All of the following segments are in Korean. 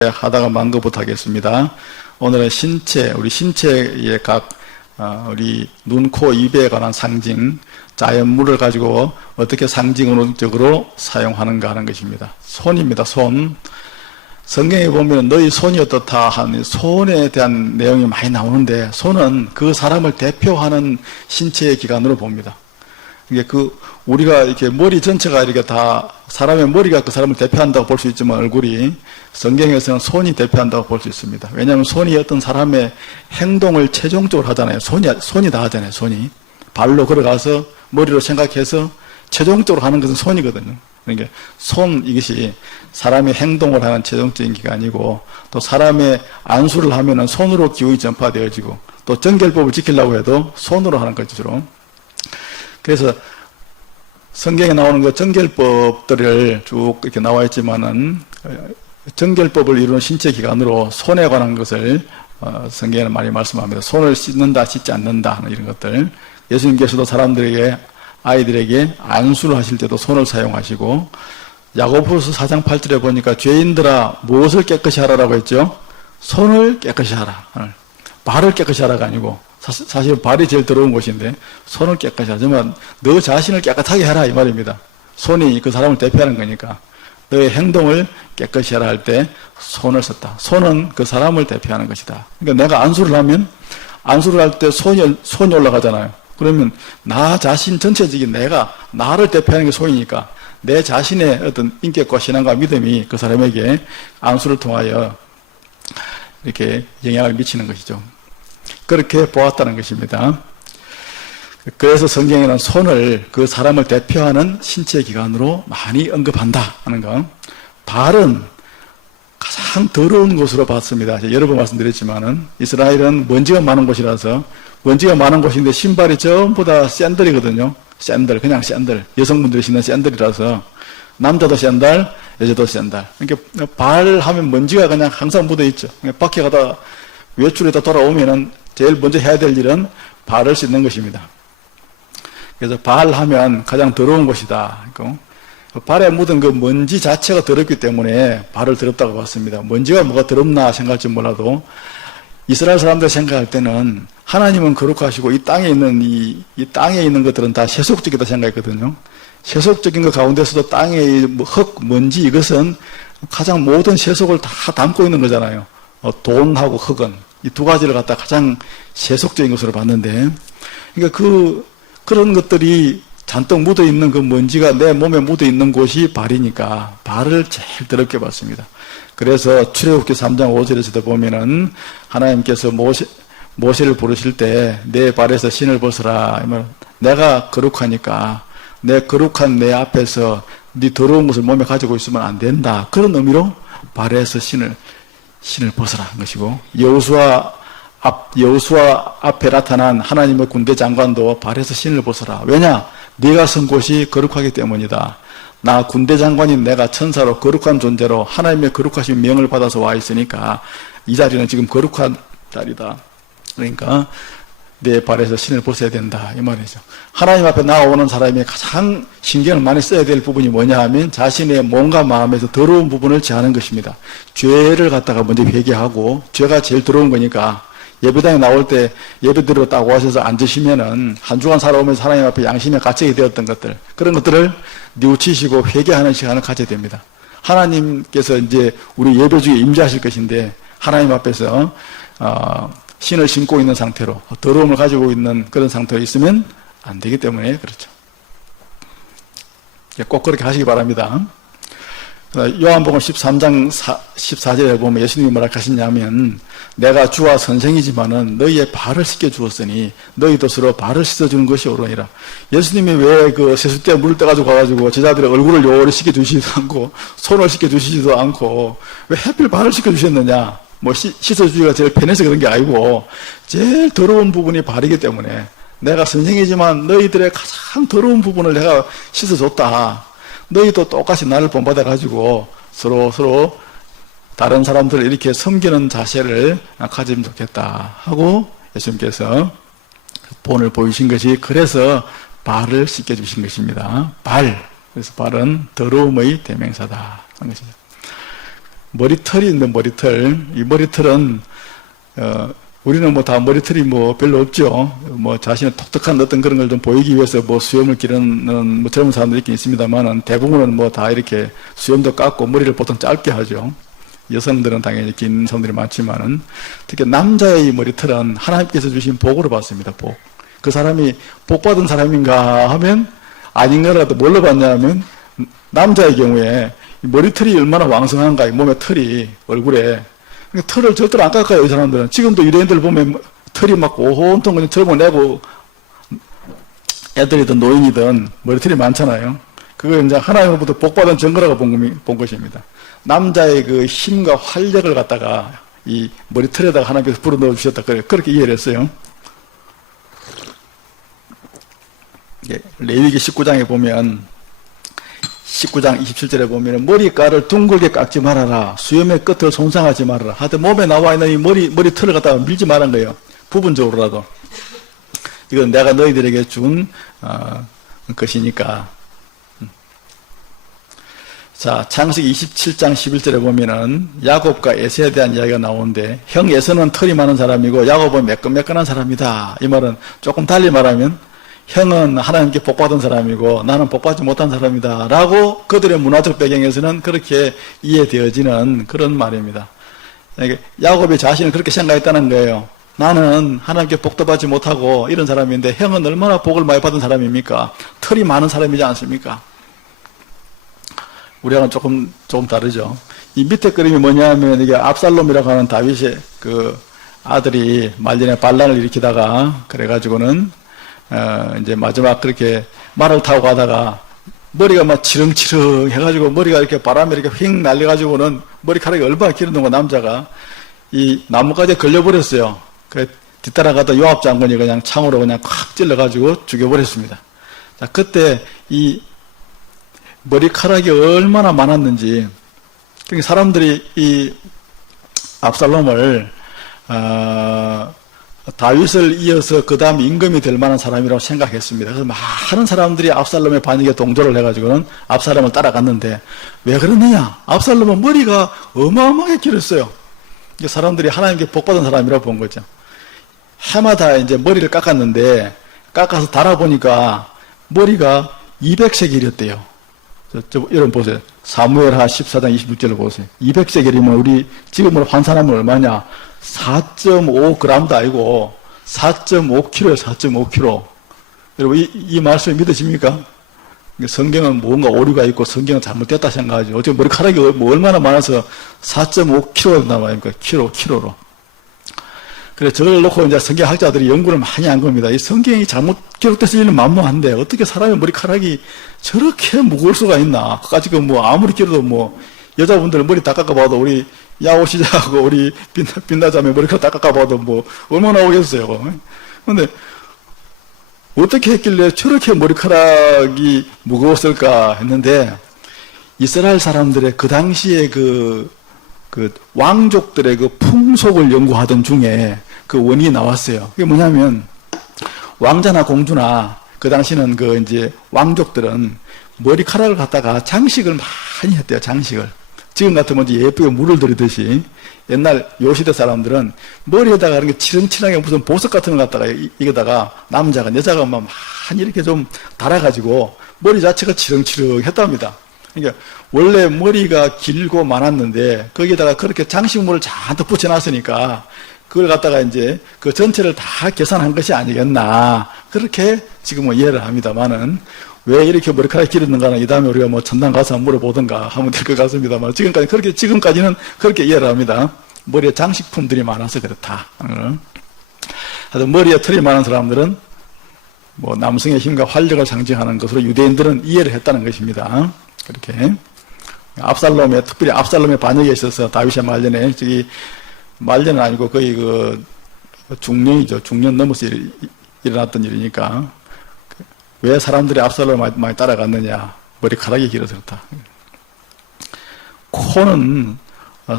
하다가 만 것부터 하겠습니다. 오늘은 우리 신체의 우리 눈, 코, 입에 관한 상징, 자연물을 가지고 어떻게 상징적으로 사용하는가 하는 것입니다. 손입니다. 손. 성경에 보면 너희 손이 어떻다 하는 손에 대한 내용이 많이 나오는데, 손은 그 사람을 대표하는 신체의 기관으로 봅니다. 이게 우리가 이렇게 머리 전체가 이렇게 다 사람의 머리가 그 사람을 대표한다고 볼 수 있지만, 얼굴이 성경에서는 손이 대표한다고 볼 수 있습니다. 왜냐하면 손이 어떤 사람의 행동을 최종적으로 하잖아요. 손이 다 하잖아요. 손이 발로 걸어가서 머리로 생각해서 최종적으로 하는 것은 손이거든요. 그러니까 이것이 사람의 행동을 하는 최종적인 기관이고, 또 사람의 안수를 하면은 손으로 기운이 전파되어지고, 또 정결법을 지키려고 해도 손으로 하는 거죠, 주로. 그래서 성경에 나오는 그 정결법들을 쭉 이렇게 나와 있지만은, 정결법을 이루는 신체 기관으로 손에 관한 것을 성경에는 많이 말씀합니다. 손을 씻는다, 씻지 않는다 하는 이런 것들. 예수님께서도 아이들에게 안수를 하실 때도 손을 사용하시고, 야고보서 4장 8절에 보니까 죄인들아 무엇을 깨끗이 하라라고 했죠? 손을 깨끗이 하라. 발을 깨끗이 하라가 아니고, 사실 발이 제일 더러운 곳인데 손을 깨끗이 하지만 너 자신을 깨끗하게 해라 이 말입니다. 손이 그 사람을 대표하는 거니까 너의 행동을 깨끗이 하라 할 때 손을 썼다. 손은 그 사람을 대표하는 것이다. 그러니까 내가 안수를 하면, 안수를 할 때 손이 올라가잖아요. 그러면 나 자신 전체적인 나를 대표하는 게 손이니까 내 자신의 어떤 인격과 신앙과 믿음이 그 사람에게 안수를 통하여 이렇게 영향을 미치는 것이죠. 그렇게 보았다는 것입니다. 그래서 성경에는 손을 그 사람을 대표하는 신체 기관으로 많이 언급한다 하는 거. 발은 가장 더러운 곳으로 봤습니다. 여러 번 말씀드렸지만은 이스라엘은 먼지가 많은 곳이라서, 먼지가 많은 곳인데 신발이 전부 다 샌들이거든요. 그냥 샌들. 여성분들이 신는 샌들이라서 남자도 샌들, 여자도 샌들. 그러니까 발 하면 먼지가 그냥 항상 묻어 있죠. 밖에 가다 외출에다 돌아오면은 제일 먼저 해야 될 일은 발을 씻는 것입니다. 그래서 발하면 가장 더러운 곳이다. 발에 묻은 그 먼지 자체가 더럽기 때문에 발을 더럽다고 봤습니다. 먼지가 뭐가 더럽나 생각할지 몰라도 이스라엘 사람들 생각할 때는 하나님은 거룩하시고 이 땅에 있는 것들은 다 세속적이다 생각했거든요. 세속적인 것 가운데서도 땅의 흙, 먼지, 이것은 가장 모든 세속을 다 담고 있는 거잖아요. 돈하고 흙은 이 두 가지를 갖다 가장 세속적인 것으로 봤는데, 그러니까 그런 것들이 잔뜩 묻어 있는 그 먼지가 내 몸에 묻어 있는 곳이 발이니까 발을 제일 더럽게 봤습니다. 그래서 출애굽기 3장 5절에서도 보면은 하나님께서 모세를 부르실 때 내 발에서 신을 벗어라. 내가 거룩하니까 내 거룩한 내 앞에서 네 더러운 것을 몸에 가지고 있으면 안 된다. 그런 의미로 발에서 신을 벗어라 한 것이고, 여호수아 앞에 나타난 하나님의 군대 장관도 발에서 신을 벗어라. 왜냐? 네가 선 곳이 거룩하기 때문이다. 나 군대 장관인 내가 천사로 거룩한 존재로 하나님의 거룩하신 명을 받아서 와 있으니까 이 자리는 지금 거룩한 자리다. 그러니까 내 발에서 신을 벗어야 된다 이 말이죠. 하나님 앞에 나오는 사람이 가장 신경을 많이 써야 될 부분이 뭐냐 하면 자신의 몸과 마음에서 더러운 부분을 제하는 것입니다. 죄를 갖다가 먼저 회개하고, 죄가 제일 더러운 거니까 예배당에 나올 때 예배드리러 딱 오셔서 앉으시면은 한 주간 살아오면서 하나님 앞에 양심에 갇히게 되었던 것들, 그런 것들을 뉘우치시고 회개하는 시간을 가져야 됩니다. 하나님께서 이제 우리 예배 중에 임재하실 것인데, 하나님 앞에서 신을 신고 있는 상태로 더러움을 가지고 있는 그런 상태로 있으면 안 되기 때문에 그렇죠. 꼭 그렇게 하시기 바랍니다. 요한복음 13장 14절에 보면 예수님이 뭐라 하시냐면, 내가 주와 선생이지만은 너희의 발을 씻겨 주었으니 너희도 서로 발을 씻어주는 것이 옳으니라. 예수님이 왜 그 세숫대에 물을 떠가지고 가가지고 제자들의 얼굴을 요리 씻겨 주시지도 않고 손을 씻겨 주시지도 않고 왜 하필 발을 씻겨 주셨느냐? 씻어주기가 제일 편해서 그런 게 아니고 제일 더러운 부분이 발이기 때문에, 내가 선생이지만 너희들의 가장 더러운 부분을 내가 씻어줬다. 너희도 똑같이 나를 본받아가지고 서로 다른 사람들을 이렇게 섬기는 자세를 가지면 좋겠다 하고 예수님께서 본을 보이신 것이, 그래서 발을 씻겨주신 것입니다. 그래서 발은 더러움의 대명사다 하는 것이죠. 머리털이 있는 머리털. 이 머리털은 우리는 뭐 다 머리털이 뭐 별로 없죠. 뭐 자신의 독특한 어떤 그런 걸 좀 보이기 위해서 뭐 수염을 기르는 뭐 젊은 사람들이 있긴 있습니다만은 대부분은 뭐 다 이렇게 수염도 깎고 머리를 보통 짧게 하죠. 여성들은 당연히 긴 사람들이 많지만은 특히 남자의 머리털은 하나님께서 주신 복으로 받습니다. 복. 그 사람이 복 받은 사람인가 하면 아닌 거라도 뭘로 받냐면 남자의 경우에 머리털이 얼마나 왕성한가, 이 몸에 털이 얼굴에. 그러니까 털을 절대로 안 깎아요, 이 사람들은. 지금도 유대인들 보면 털이 막 온통 그냥 젊어내고 애들이든 노인이든 머리털이 많잖아요. 그거 이제 하나님으로부터 복받은 증거라고 본 것입니다. 남자의 그 힘과 활력을 갖다가 이 머리털에다가 하나님께서 불어넣어 주셨다. 그렇게 이해를 했어요. 레위기 19장에 보면 19장 27절에 보면 머리깔을 둥글게 깎지 말아라. 수염의 끝을 손상하지 말아라. 하여튼 몸에 나와 있는 이 머리털을 갖다가 밀지 말란 거예요. 부분적으로라도. 이건 내가 너희들에게 준 것이니까. 자, 창세기 27장 11절에 보면은 야곱과 에서에 대한 이야기가 나오는데 형 에서는 털이 많은 사람이고 야곱은 매끈매끈한 사람이다. 이 말은 조금 달리 말하면 형은 하나님께 복받은 사람이고 나는 복받지 못한 사람이다 라고 그들의 문화적 배경에서는 그렇게 이해되어지는 그런 말입니다. 야곱이 자신은 그렇게 생각했다는 거예요. 나는 하나님께 복도 받지 못하고 이런 사람인데 형은 얼마나 복을 많이 받은 사람입니까? 털이 많은 사람이지 않습니까? 우리랑은 조금 다르죠. 이 밑에 그림이 뭐냐면 이게 압살롬이라고 하는 다윗의 그 아들이 말년에 반란을 일으키다가 그래가지고는 이제 마지막 그렇게 말을 타고 가다가 머리가 막 치렁치렁 해가지고 머리가 이렇게 바람에 이렇게 휙 날려가지고는 머리카락이 얼마나 기른 거 남자가 이 나뭇가지에 걸려버렸어요. 그 뒤따라가다 요압 장군이 그냥 창으로 그냥 콱 찔러가지고 죽여버렸습니다. 자, 그때 이 머리카락이 얼마나 많았는지, 그러니까 사람들이 이 압살롬을 다윗을 이어서 그 다음 임금이 될 만한 사람이라고 생각했습니다. 그래서 많은 사람들이 압살롬의 반역에 동조를 해가지고는 압살롬을 따라갔는데 왜 그러느냐? 압살롬은 머리가 어마어마하게 길었어요. 사람들이 하나님께 복받은 사람이라고 본 거죠. 해마다 이제 머리를 깎았는데 깎아서 달아보니까 머리가 200세겔이었대요. 여러분 보세요. 사무엘하 14장 26절을 보세요. 200세겔이면 우리 지금으로 환산하면 얼마냐? 4.5g도 아니고 4.5kg예요. 4.5kg. 여러분 이 말씀이 믿어집니까? 성경은 뭔가 오류가 있고 성경은 잘못됐다 생각하죠. 어차피 머리카락이 뭐 얼마나 많아서 4.5kg가 나와니까 키로로. 그래서 저걸 놓고 이제 성경학자들이 연구를 많이 한 겁니다. 이 성경이 잘못 기록돼서 일은 만무한데 어떻게 사람의 머리카락이 저렇게 무거울 수가 있나? 그까지 뭐 아무리 길어도 뭐 여자분들 머리 다 깎아봐도 우리 야오시자하고 우리 빛나자매 머리카락 다 깎아봐도 뭐 얼마나 오겠어요. 그런데 어떻게 했길래 저렇게 머리카락이 무거웠을까 했는데 이스라엘 사람들의 그 당시에 그 왕족들의 그 풍속을 연구하던 중에 그 원인이 나왔어요. 그게 뭐냐면 왕자나 공주나 그 당시는 그 이제 왕족들은 머리카락을 갖다가 장식을 많이 했대요. 장식을. 지금 같으면 이제 예쁘게 물을 들이듯이 옛날 요 시대 사람들은 머리에다가 이렇게 치렁치렁하게 무슨 보석 같은 걸 갖다가 이거다가 남자가 여자가 막 많이 이렇게 좀 달아가지고 머리 자체가 치렁치렁 했답니다. 그러니까 원래 머리가 길고 많았는데 거기에다가 그렇게 장식물을 잔뜩 붙여놨으니까 그걸 갖다가 이제 그 전체를 다 계산한 것이 아니겠나 그렇게 지금은 이해를 합니다만은 왜 이렇게 머리카락이 길었는가는 이 다음에 우리가 뭐 전당 가서 한번 물어보든가 하면 될 것 같습니다만 지금까지는 그렇게 이해를 합니다. 머리에 장식품들이 많아서 그렇다. 하여튼 머리에 털이 많은 사람들은 뭐 남성의 힘과 활력을 상징하는 것으로 유대인들은 이해를 했다는 것입니다. 그렇게 특별히 압살롬의 반역에 있어서 다윗의 말년에 말년은 아니고 거의 그 중년이죠. 중년 넘어서 일어났던 일이니까 왜 사람들이 압살롬을 많이 따라갔느냐? 머리카락이 길어서 그렇다. 코는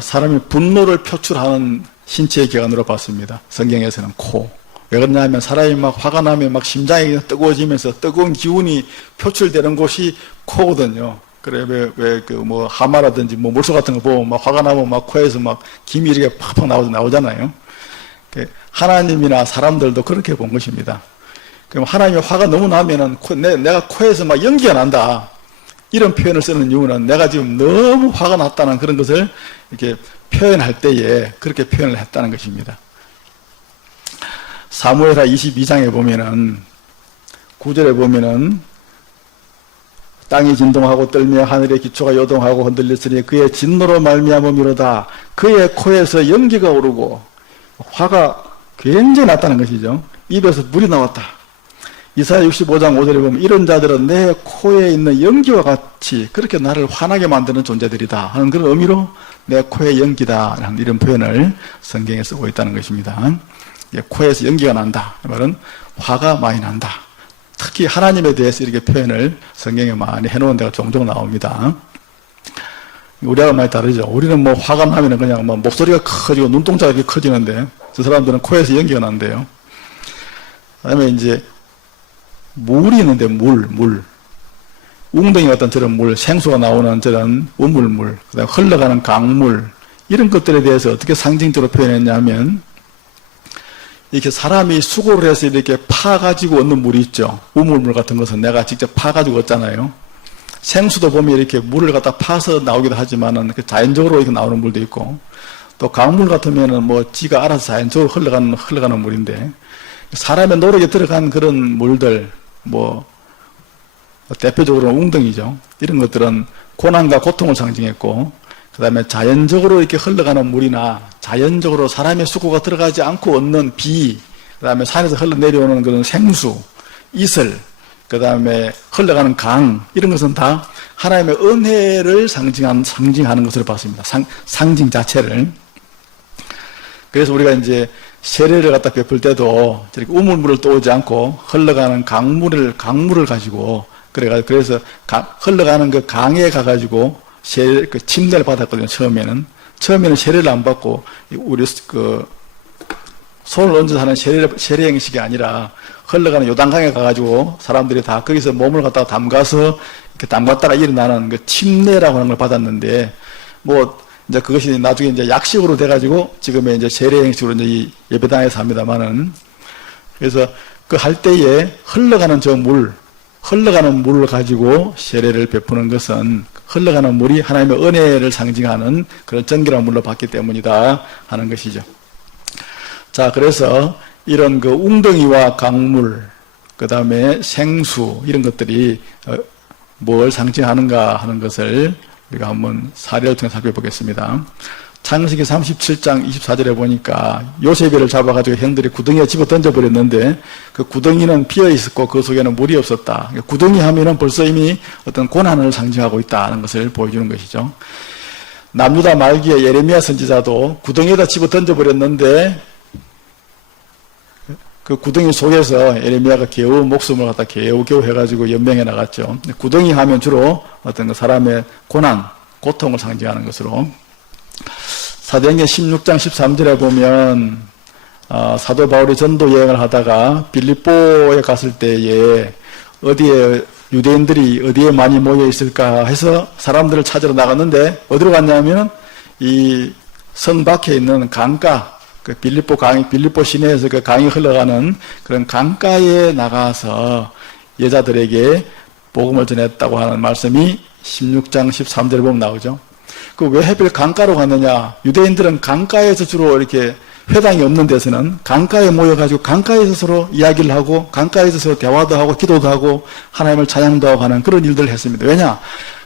사람이 분노를 표출하는 신체의 기관으로 봤습니다. 성경에서는 코. 왜 그러냐면 사람이 막 화가 나면 막 심장이 뜨거워지면서 뜨거운 기운이 표출되는 곳이 코거든요. 그래, 뭐, 하마라든지, 뭐, 물소 같은 거 보면 막 화가 나면 막 코에서 막 김이 이렇게 팍팍 나오잖아요. 하나님이나 사람들도 그렇게 본 것입니다. 그럼 하나님의 화가 너무 나면은 내가 코에서 막 연기가 난다. 이런 표현을 쓰는 이유는 내가 지금 너무 화가 났다는 그런 것을 이렇게 표현할 때에 그렇게 표현을 했다는 것입니다. 사무엘하 22장에 보면은 9절에 보면은 땅이 진동하고 떨며 하늘의 기초가 요동하고 흔들렸으니 그의 진노로 말미암음이로다. 그의 코에서 연기가 오르고 화가 굉장히 났다는 것이죠. 입에서 물이 나왔다. 이사야 65장 5절에 보면 이런 자들은 내 코에 있는 연기와 같이 그렇게 나를 화나게 만드는 존재들이다 하는 그런 의미로 내 코에 연기다 하는 이런 표현을 성경에 쓰고 있다는 것입니다. 코에서 연기가 난다. 이 말은 화가 많이 난다. 특히 하나님에 대해서 이렇게 표현을 성경에 많이 해놓은 데가 종종 나옵니다. 우리하고 많이 다르죠. 우리는 뭐 화가 나면 그냥 막 목소리가 커지고 눈동자가 이렇게 커지는데 저 사람들은 코에서 연기가 난대요. 그 다음에 이제 물이 있는데 물. 웅덩이 같은 저런 물, 생수가 나오는 저런 우물물, 그다음에 흘러가는 강물, 이런 것들에 대해서 어떻게 상징적으로 표현했냐면 이렇게 사람이 수고를 해서 이렇게 파가지고 얻는 물이 있죠. 우물물 같은 것은 내가 직접 파가지고 얻잖아요. 생수도 보면 이렇게 물을 갖다 파서 나오기도 하지만은 자연적으로 이렇게 나오는 물도 있고, 또 강물 같으면은 뭐 지가 알아서 자연적으로 흘러가는 물인데, 사람의 노력에 들어간 그런 물들, 뭐 대표적으로는 웅덩이죠. 이런 것들은 고난과 고통을 상징했고, 그 다음에 자연적으로 이렇게 흘러가는 물이나 자연적으로 사람의 수고가 들어가지 않고 얻는 비, 그 다음에 산에서 흘러내려오는 그런 생수, 이슬, 그 다음에 흘러가는 강, 이런 것은 다 하나님의 은혜를 상징하는 것으로 봤습니다. 상징 자체를. 그래서 우리가 이제 세례를 갖다 베풀 때도 저렇게 우물물을 떠오지 않고 흘러가는 강물을 가지고, 그래서 흘러가는 그 강에 가가지고 그 침례를 받았거든요. 처음에는 세례를 안 받고 우리 손을 얹어서 하는 세례 형식이 아니라 흘러가는 요단강에 가가지고 사람들이 다 거기서 몸을 갖다가 담가서 이렇게 담갔다가 일어나는 그 침례라고 하는 걸 받았는데, 뭐 이제 그것이 나중에 이제 약식으로 돼가지고 지금의 이제 세례 형식으로 이제 이 예배당에서 합니다만은, 그래서 그 할 때에 흘러가는 물을 가지고 세례를 베푸는 것은 흘러가는 물이 하나님의 은혜를 상징하는 그런 정결한 물로 봤기 때문이다 하는 것이죠. 자, 그래서 이런 그 웅덩이와 강물, 그 다음에 생수, 이런 것들이 뭘 상징하는가 하는 것을 우리가 한번 사례를 통해 살펴보겠습니다. 창세기 37장 24절에 보니까 요셉이를 잡아가지고 형들이 구덩이에 집어 던져버렸는데 그 구덩이는 비어있었고 그 속에는 물이 없었다. 구덩이 하면은 벌써 이미 어떤 고난을 상징하고 있다는 것을 보여주는 것이죠. 남유다 말기에 예레미야 선지자도 구덩이에다 집어 던져버렸는데 그 구덩이 속에서 예레미야가 겨우 목숨을 갖다 겨우 해가지고 연명해 나갔죠. 구덩이 하면 주로 어떤 그 사람의 고통을 상징하는 것으로. 사도행전 16장 13절에 보면 사도 바울이 전도 여행을 하다가 빌립보에 갔을 때에 어디에 유대인들이 어디에 많이 모여 있을까 해서 사람들을 찾으러 나갔는데 어디로 갔냐면 이 성 밖에 있는 강가, 그 빌립보 시내에서 그 강이 흘러가는 그런 강가에 나가서 여자들에게 복음을 전했다고 하는 말씀이 16장 13절에 보면 나오죠. 그 왜 하필 강가로 갔느냐? 유대인들은 강가에서 주로 이렇게 회당이 없는 데서는 강가에 모여가지고 강가에서 서로 이야기를 하고 강가에서 서로 대화도 하고 기도도 하고 하나님을 찬양도 하고 하는 그런 일들을 했습니다. 왜냐?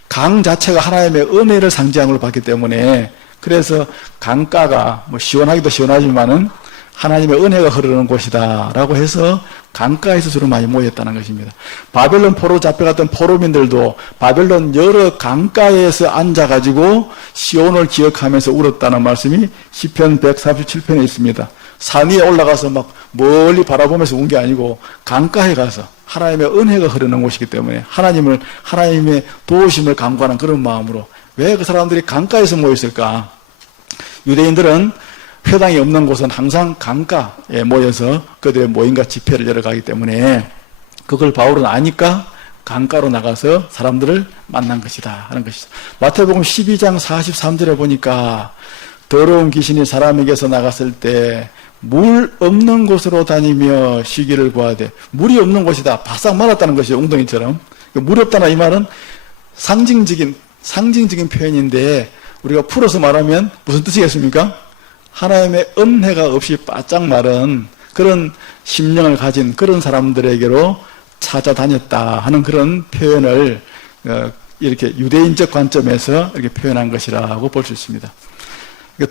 강 자체가 하나님의 은혜를 상징한 걸 봤기 때문에. 그래서 강가가 뭐 시원하기도 시원하지만은 하나님의 은혜가 흐르는 곳이다 라고 해서 강가에서 주로 많이 모였다는 것입니다. 바벨론 포로 잡혀갔던 포로민들도 바벨론 여러 강가에서 앉아가지고 시온을 기억하면서 울었다는 말씀이 시편 147편에 있습니다. 산 위에 올라가서 막 멀리 바라보면서 운 게 아니고 강가에 가서 하나님의 은혜가 흐르는 곳이기 때문에 하나님의 도우심을 간구하는 그런 마음으로. 왜 그 사람들이 강가에서 모였을까? 유대인들은 회당이 없는 곳은 항상 강가에 모여서 그들의 모임과 집회를 열어가기 때문에 그걸 바울은 아니까 강가로 나가서 사람들을 만난 것이다 하는 것이죠. 마태복음 12장 43절에 보니까 더러운 귀신이 사람에게서 나갔을 때 물 없는 곳으로 다니며 쉬기를 구하되, 물이 없는 곳이다. 바싹 말았다는 것이죠. 웅덩이처럼. 물이 없다는 이 말은 상징적인 표현인데, 우리가 풀어서 말하면 무슨 뜻이겠습니까? 하나님의 은혜가 없이 바짝 마른 그런 심령을 가진 그런 사람들에게로 찾아다녔다 하는 그런 표현을 이렇게 유대인적 관점에서 이렇게 표현한 것이라고 볼 수 있습니다.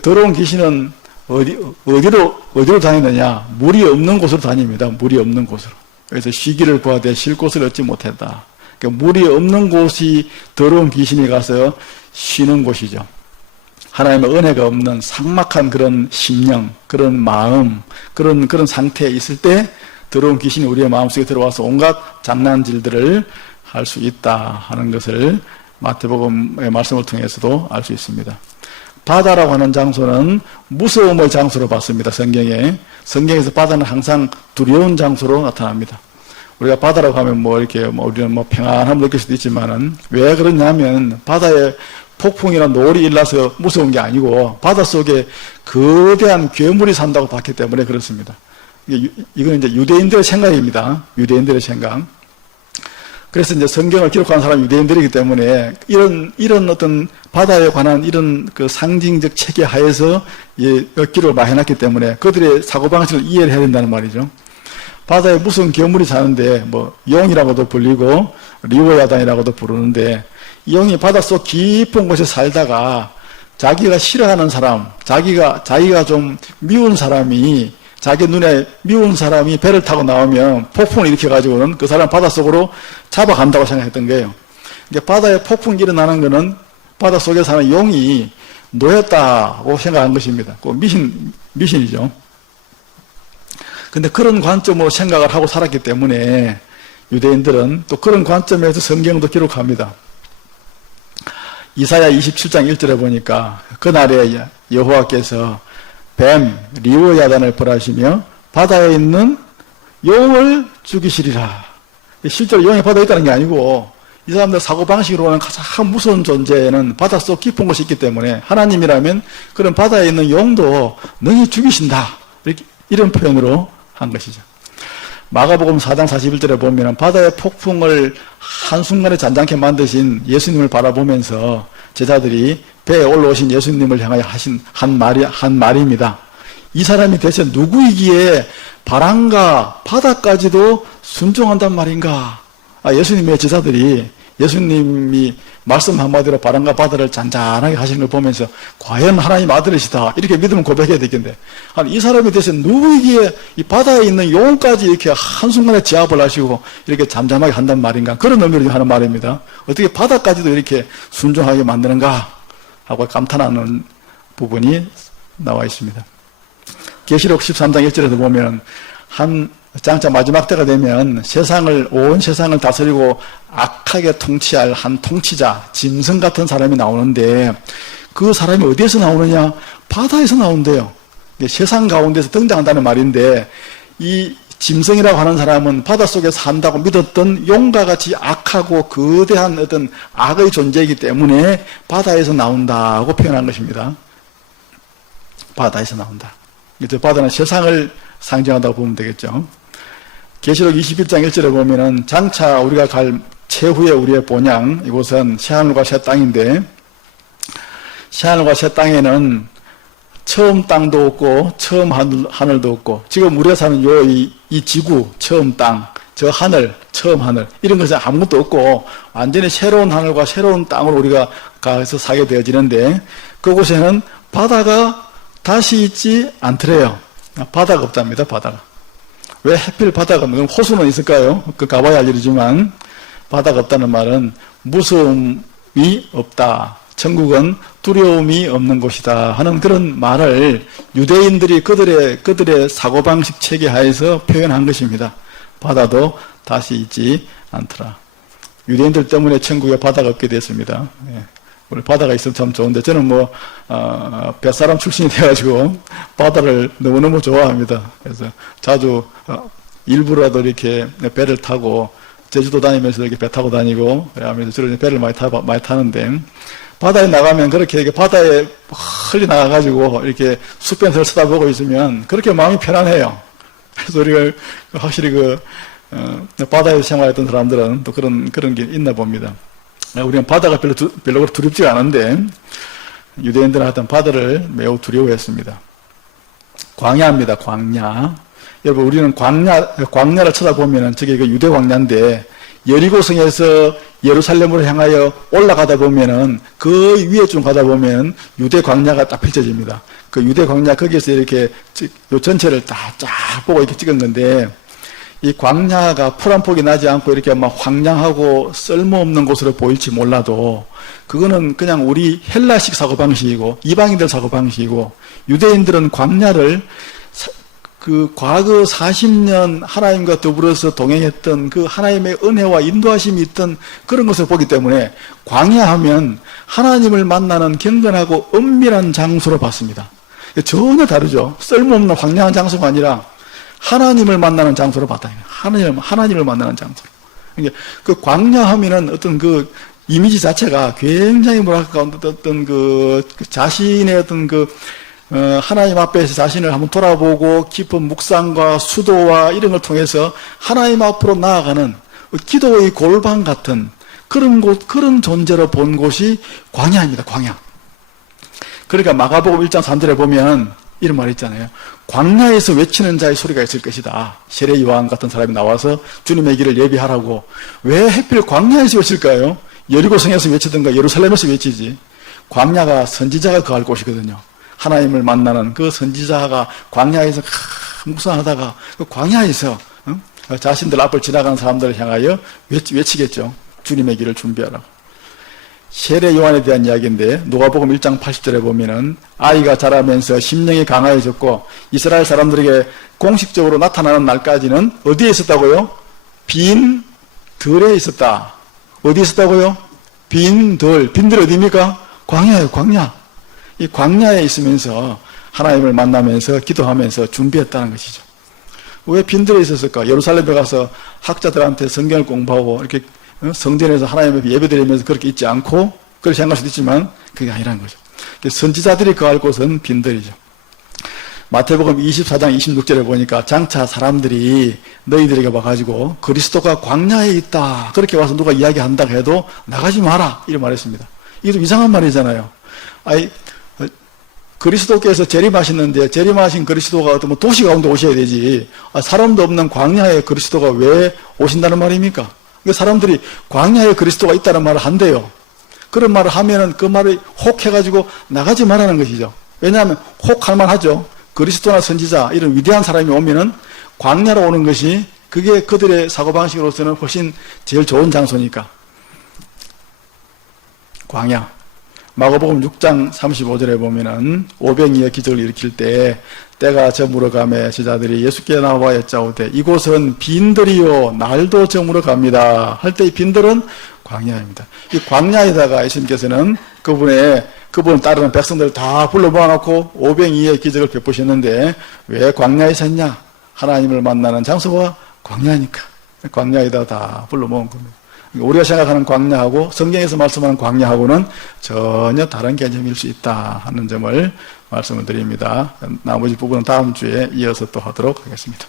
더러운 귀신은 어디로 다니느냐? 물이 없는 곳으로 다닙니다. 물이 없는 곳으로. 그래서 쉬기를 구하되 쉴 곳을 얻지 못했다. 그러니까 물이 없는 곳이 더러운 귀신이 가서 쉬는 곳이죠. 하나님의 은혜가 없는 삭막한 그런 심령, 그런 마음, 그런 상태에 있을 때 더러운 귀신이 우리의 마음속에 들어와서 온갖 장난질들을 할 수 있다 하는 것을 마태복음의 말씀을 통해서도 알 수 있습니다. 바다라고 하는 장소는 무서움의 장소로 봤습니다. 성경에서 바다는 항상 두려운 장소로 나타납니다. 우리가 바다라고 하면 우리는 평안함을 느낄 수도 있지만은, 왜 그러냐면 바다에 폭풍이나 노을이 일어나서 무서운 게 아니고 바닷속에 거대한 괴물이 산다고 봤기 때문에 그렇습니다. 이건 이제 유대인들의 생각입니다. 유대인들의 생각. 그래서 이제 성경을 기록한 사람이 유대인들이기 때문에 이런 어떤 바다에 관한 이런 그 상징적 체계 하에서 기록을 많이 해놨기 때문에 그들의 사고방식을 이해를 해야 된다는 말이죠. 바다에 무슨 괴물이 사는데, 용이라고도 불리고 리오야단이라고도 부르는데, 이 용이 바닷속 깊은 곳에 살다가 자기가 싫어하는 사람, 자기가 좀 미운 사람이, 자기 눈에 미운 사람이 배를 타고 나오면 폭풍을 일으켜가지고는 그 사람 바닷속으로 잡아간다고 생각했던 거예요. 바다에 폭풍이 일어나는 것은 바닷속에 사는 용이 놓였다고 생각한 것입니다. 그 미신이죠. 근데 그런 관점으로 생각을 하고 살았기 때문에 유대인들은 또 그런 관점에서 성경도 기록합니다. 이사야 27장 1절에 보니까 그날에 여호와께서 뱀 리오야단을 벌하시며 바다에 있는 용을 죽이시리라. 실제로 용이 바다에 있다는 게 아니고, 이 사람들 사고방식으로는 가장 무서운 존재는 바닷속 깊은 곳이 있기 때문에 하나님이라면 그런 바다에 있는 용도 능히 죽이신다, 이런 표현으로 한 것이죠. 마가복음 4장 41절에 보면 바다의 폭풍을 한순간에 잔잔케 만드신 예수님을 바라보면서 제자들이 배에 올라오신 예수님을 향하여 하신 한 말입니다. 이 사람이 대체 누구이기에 바람과 바다까지도 순종한단 말인가? 예수님의 제자들이 예수님이 말씀 한마디로 바람과 바다를 잔잔하게 하시는 걸 보면서 과연 하나님 아들이시다, 이렇게 믿음을 고백해야 되겠는데, 이 사람이 대체 누구이기에 이 바다에 있는 용까지 이렇게 한순간에 제압을 하시고 이렇게 잠잠하게 한단 말인가? 그런 의미로 하는 말입니다. 어떻게 바다까지도 이렇게 순종하게 만드는가 하고 감탄하는 부분이 나와 있습니다. 계시록 13장 1절에도 보면 한 장차 마지막 때가 되면 온 세상을 다스리고 악하게 통치할 한 통치자, 짐승 같은 사람이 나오는데, 그 사람이 어디에서 나오느냐? 바다에서 나온대요. 세상 가운데서 등장한다는 말인데, 이 짐승이라고 하는 사람은 바닷속에 산다고 믿었던 용과 같이 악하고 거대한 어떤 악의 존재이기 때문에 바다에서 나온다고 표현한 것입니다. 바다에서 나온다. 바다는 세상을 상징한다고 보면 되겠죠. 계시록 21장 1절에 보면은 장차 우리가 갈 최후의 우리의 본향, 이곳은 새하늘과 새 땅인데, 새하늘과 새 땅에는 처음 땅도 없고 처음 하늘도 없고, 지금 우리가 사는 이 지구 처음 땅, 저 하늘 처음 하늘, 이런 것은 아무것도 없고 완전히 새로운 하늘과 새로운 땅으로 우리가 가서 살게 되어지는데, 그곳에는 바다가 다시 있지 않더래요. 바다가 없답니다. 바다가. 왜 하필 바다가 없는, 호수는 있을까요? 가봐야 할 일이지만, 바다가 없다는 말은 무서움이 없다, 천국은 두려움이 없는 곳이다 하는 그런 말을 유대인들이 그들의 사고방식 체계 하에서 표현한 것입니다. 바다도 다시 있지 않더라. 유대인들 때문에 천국에 바다가 없게 됐습니다. 우리 바다가 있으면 참 좋은데, 저는 뱃사람 출신이 돼가지고 바다를 너무너무 좋아합니다. 그래서 자주 일부라도 이렇게 배를 타고 제주도 다니면서 이렇게 배 타고 다니고, 그러면서 주로 배를 많이 타는데, 바다에 나가면 그렇게 이렇게 바다에 흘리 나가가지고 이렇게 숲변을 쳐다보고 있으면 그렇게 마음이 편안해요. 그래서 우리가 확실히 바다에서 생활했던 사람들은 또 그런 게 있나 봅니다. 우리는 바다가 별로 두렵지가 않은데, 유대인들은 하여튼 바다를 매우 두려워했습니다. 광야입니다, 광야. 여러분, 우리는 광야를 쳐다보면은 저게 유대 광야인데, 여리고성에서 예루살렘으로 향하여 올라가다 보면은 그 위에 좀 가다 보면 유대 광야가 딱 펼쳐집니다. 그 유대 광야 거기에서 이렇게 요 전체를 쫙 보고 이렇게 찍은 건데, 이 광야가 풀 한 폭이 나지 않고 이렇게 막 황량하고 쓸모없는 곳으로 보일지 몰라도 그거는 그냥 우리 헬라식 사고방식이고 이방인들 사고방식이고, 유대인들은 광야를 그 과거 40년 하나님과 더불어서 동행했던 그 하나님의 은혜와 인도하심이 있던 그런 것을 보기 때문에 광야하면 하나님을 만나는 경건하고 은밀한 장소로 봤습니다. 전혀 다르죠. 쓸모없는 황량한 장소가 아니라 하나님을 만나는 장소로 봤다. 하나님을 만나는 장소로. 그러니까 그 광야하면은 어떤 그 이미지 자체가 굉장히 뭐랄까 어떤 그 자신의 어떤 하나님 앞에서 자신을 한번 돌아보고 깊은 묵상과 수도와 이런 걸 통해서 하나님 앞으로 나아가는 기도의 골방 같은 그런 존재로 본 곳이 광야입니다. 광야. 그러니까 마가복음 1장 3절에 보면 이런 말이 있잖아요. 광야에서 외치는 자의 소리가 있을 것이다. 세례 요한 같은 사람이 나와서 주님의 길을 예비하라고. 왜 하필 광야에서 외칠까요? 여리고성에서 외치든가 예루살렘에서 외치지. 광야가 선지자가 거할 곳이거든요. 하나님을 만나는 그 선지자가 광야에서 묵상하다가 그 광야에서 자신들 앞을 지나가는 사람들을 향하여 외치겠죠. 주님의 길을 준비하라고. 세례 요한에 대한 이야기인데, 누가복음 1장 80절에 보면은 아이가 자라면서 심령이 강화해졌고 이스라엘 사람들에게 공식적으로 나타나는 날까지는 어디에 있었다고요? 빈 들에 있었다. 어디에 있었다고요? 빈들 어디입니까? 광야예요, 광야. 이 광야에 있으면서 하나님을 만나면서 기도하면서 준비했다는 것이죠. 왜 빈들에 있었을까? 예루살렘에 가서 학자들한테 성경을 공부하고 이렇게 성전에서 하나님 앞에 예배드리면서 그렇게 있지 않고, 그렇게 생각할 수도 있지만 그게 아니라는 거죠. 선지자들이 거할 곳은 빈들이죠. 마태복음 24장 26절에 보니까 장차 사람들이 너희들에게 와가지고 그리스도가 광야에 있다, 그렇게 와서 누가 이야기한다고 해도 나가지 마라, 이렇게 말했습니다. 이게 좀 이상한 말이잖아요. 그리스도께서 재림하셨는데 재림하신 그리스도가 어떤 도시 가운데 오셔야 되지, 사람도 없는 광야에 그리스도가 왜 오신다는 말입니까? 사람들이 광야에 그리스도가 있다는 말을 한대요. 그런 말을 하면은 그 말을 혹 해가지고 나가지 말라는 것이죠. 왜냐하면 혹 할 만하죠. 그리스도나 선지자 이런 위대한 사람이 오면은 광야로 오는 것이 그게 그들의 사고방식으로서는 훨씬 제일 좋은 장소니까. 광야. 마가복음 6장 35절에 보면은 오병이어 기적을 일으킬 때 때가 저물어 가매 제자들이 예수께 나와 여짜오되 이곳은 빈들이요 날도 저물어 갑니다 할 때 이 빈들은 광야입니다. 이 광야에다가 예수님께서는 그분 따르는 백성들을 다 불러 모아놓고 오병이어 기적을 베푸셨는데 왜 광야에 섰냐? 하나님을 만나는 장소가 광야니까 광야에다 다 불러 모은 겁니다. 우리가 생각하는 광야하고 성경에서 말씀하는 광야하고는 전혀 다른 개념일 수 있다 하는 점을 말씀을 드립니다. 나머지 부분은 다음 주에 이어서 또 하도록 하겠습니다.